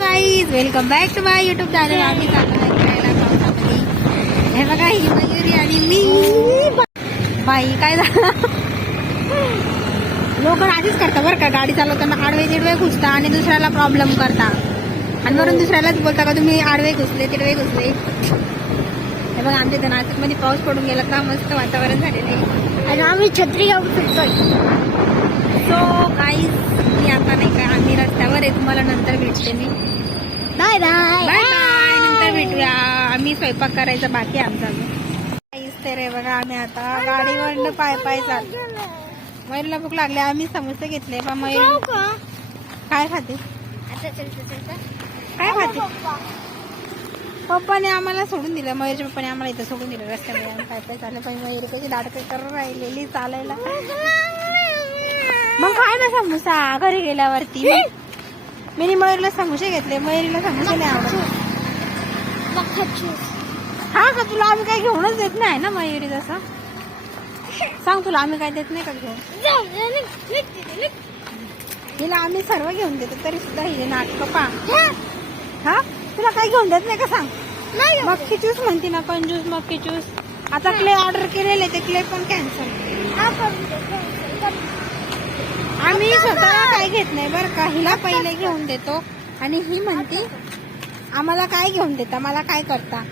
Guys welcome back to my YouTube channel. आम्ही चाललो फिरायला पावसामध्ये. हे बघा ही मयुरी आणि मी. बाई काय झालं, लोक आधीच करता बरं का, गाडी चालवताना आडवे तिडवे घुसता आणि दुसऱ्याला प्रॉब्लेम करता आणि वरून दुसऱ्यालाच बोलता का तुम्ही आडवे घुसले तिडवे घुसले. हे बघा आमच्या इथे नाशिकमध्ये पाऊस पडून गेला का मस्त वातावरण झालेलं आहे आणि आम्ही छत्री घेऊन फिरतोय. सो गाईज मी आता नाही का, आम्ही रस्त्यावर आहे, तुम्हाला नंतर भेटते मी. बाय बाय बाय बाय, नंतर भेटूया. आम्ही स्वयंपाक करायचा बाकी आमचा गाईज. तर बघा आम्ही आता गाडीवरनं पाय पाय चाललो. मयूरला भूक लागली, आम्ही समोसे घेतले. पण मयूर काय खाते, काय खाते? पप्पाने आम्हाला सोडून दिलं, मयूरच्या पप्पाने आम्हाला इथं सोडून दिलं रस्त्यामध्ये. आम्ही पाय पाय चाललं. पण मयूर कशी दाडकं करून राहिलेली चालायला. मग काय ना समोसा घरी गेल्यावरती. मी मयूरला समोसे घेतले, मयुरीला समोसे नाही आवडत. हा का, तुला आम्ही काही घेऊनच देत नाही ना मयुरी, तसं सांग. तुला आम्ही काय देत नाही का घेऊन? हिला आम्ही सर्व घेऊन देतो तरी सुद्धा हिने नाटकं पा. हा तुला काही घेऊन देत नाही का सांग? मक्की ज्यूस म्हणते ना, कंजूस मक्की ज्यूस. आता क्ले ऑर्डर केलेले, ते क्ले पण कॅन्सल. आम्ही स्वतःला काय घेत नाही बरं का, हिला पहिले घेऊन देतो आणि ही म्हणती आम्हाला काय घेऊन देता, मला काय करता.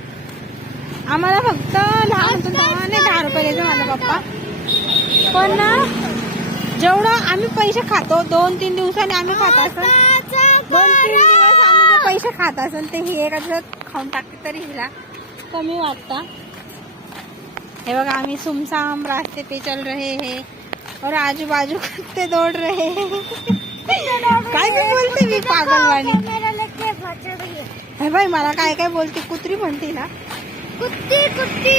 आम्हाला फक्त लहान होतो तेव्हा नाही 10 रुपये द्यायचं माझा पप्पा. पण ना जेवढं आम्ही पैसे खातो 2-3 दिवसांनी आम्ही खात असतो, 2-3 दिवस आम्ही जे पैसे खात असेल ते ही एका दिवसात खाऊन टाकते तरी हिला कमी वाटता. हे बघा आम्ही सुमसाम रास्ते पे चल रहे हैं और आजू बाजू कुत्ते दौड़ रहे हैं. काय काय बोलते मी पागलवाणी. हे बाई मला काय काय बोलते, कुत्री म्हणते ना, कुत्ती कुत्ती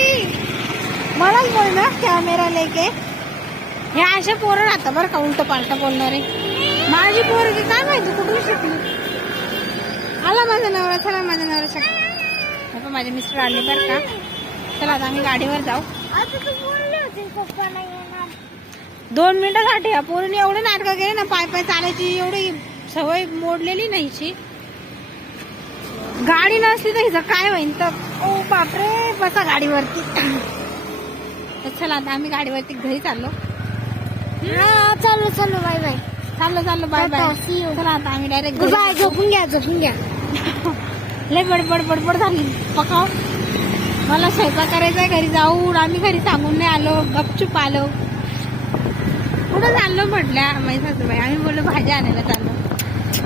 मलाच बोल ना कॅमेरा लेके. हे अशा पोरं राहतं बरं का उलट पालट बोलणारे. माझी पोरगी काय माहिती कुठून शिकली. आला माझा नवरा, चला माझा नवरा शकतो. माझे मिस्टर आले बरं का. चला आता आम्ही गाडीवर जाऊ. 2 मिनिटासाठी या पोरीने एवढे नाटकं केले ना, पाय पाय चालायची एवढी सवय मोडलेली नाहीची. गाडी नसली तर हिचं काय होईल तर. ओ बापरे, बसा गाडीवरती. चला आता आम्ही गाडीवरती घरी चाललो. चाललो बाय बाय. चाललो बाय बाय. चला आता आम्ही डायरेक्ट झोपून घ्या. लय बडबड झाली पकाव. मला स्वयंपाक करायचा घरी जाऊन. आम्ही घरी सांगून नाही आलो, गपचूप आलो. कुठं चाललो म्हटल्या माझी सासूबाई. आम्ही बोललो भाज्या आणायला चाललो.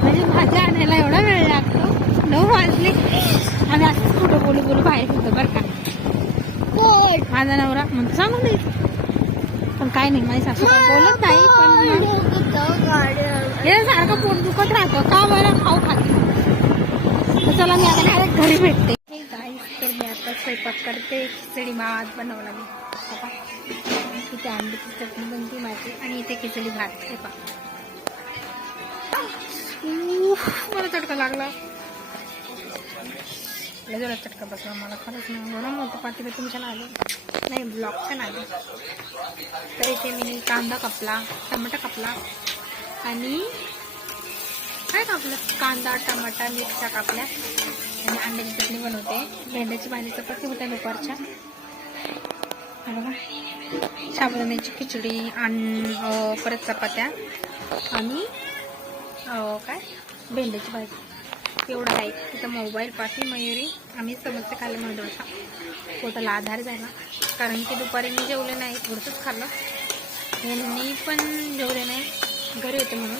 म्हणजे भाज्या आणायला एवढा वेळ लागतो, 9 वाजले. आम्ही असंच कुठं बोलू बाहेर होतो बरं का. माझा नवरा म्हणतो सांगून द्यायचं, पण काय नाही माझी सासू बोलत नाही. पण हे सारखं पोट दुखत राहतं का बरं, खाऊ खाते. तर चला मी आता डायरेक्ट घरी भेटते. तर मी आता स्वयंपाक करते. खिचडी भात बनवला मी. इथे अंड्याची चटणी बनते माझी आणि इथे खिचडी भात. हे पा मला चटका लागला, जरा चटका बसला मला खरंच. नाही एवढं मोठं पातेलं तुमच्या नाले नाही, ब्लॉकच्या नाले. तर इथे मी कांदा कापला, टमाटा कापला आणि काय कापलं, कांदा टमाटा मिरच्या कापल्या आणि अंड्याची चटणी बनवते. भेंड्याची भाजी चपाती होत्या दुपारच्या. बघा साबुदाण्याची खिचडी आणि परत चपात्या आणि काय भेंड्याची भाजी. एवढं आहे. तिथं मोबाईल पाठी मयुरी. आम्ही समोसे खाल्ले म्हणून डोसा पोटाला आधार झाला, कारण की दुपारी मी जेवले नाही, थोडंसंच खाल्लं. यांनी पण जेवले नाही, घरी होते म्हणून.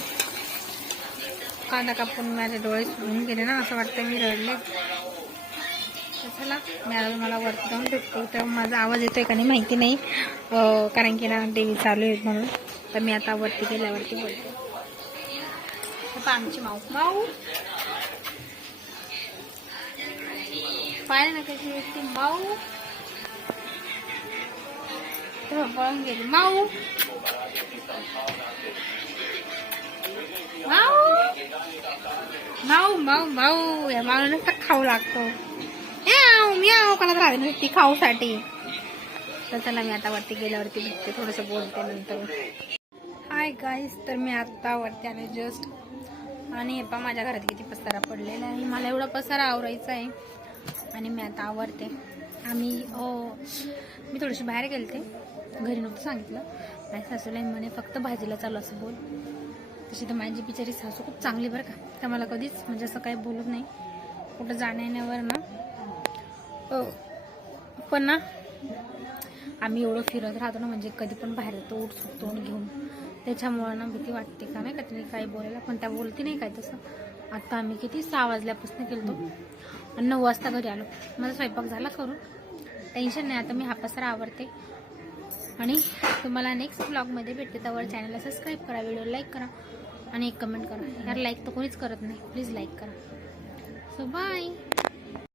कांदा कापून माझे डोळे सुरून गेले ना, असं वाटतं मी रडले. चला मला वरती जाऊन भेटते. तर माझा आवाज येतोय का नाही माहिती नाही, कारण की ना टीव्ही चालू आहे म्हणून. तर मी आता वरती गेल्यावरती बोलते. आमची माऊ पाहिलं ना कशी व्यक्ती माऊ तर पळून गेली. माऊ माऊ माऊ माऊ या माऊ नुसतं खाऊ लागतो. म्याऊ कोणाच राहते नुसती खाऊसाठी. तर चला मी आता वरती गेल्यावरती भेटते, थोडंसं बोलते नंतर. हाय गाईस, तर मी आता वरती आले जस्ट आणि हे पहा माझ्या घरात किती पसारा पडलेला आहे. मला एवढा पसारा आवरायचा आहे आणि मी आता आवरते. मी थोडीशी बाहेर गेलते, घरी नव्हतं सांगितलं. माझ्या सासूला म्हणे फक्त भाजीला चालू असं बोल. तशी तर माझी बिचारी सासू खूप चांगली बरं का. त्या मला कधीच म्हणजे असं काही बोलत नाही कुठं जाण्यावर ना. पण ना आम्ही एवढं फिरत राहतो ना, म्हणजे कधी पण बाहेर जातो उठ तोंड घेऊन, त्याच्यामुळं ना भीती वाटते का नाही का तिने काही बोलायला. पण त्या बोलती नाही काय तसं. आता आम्ही किती 6 वाजल्यापासून गेलतो आणि 9 वाजता घरी आलो. माझा स्वयंपाक झाला करून, टेन्शन नाही. आता मी हा पसारा आवरते आणि तुम्हाला नेक्स्ट ब्लॉगमध्ये भेटते. त्यावर चॅनलला सबस्क्राईब करा, व्हिडिओ लाईक करा आणि एक कमेंट करा. यार लाईक तर कोणीच करत नाही, प्लीज लाईक करा. So bye.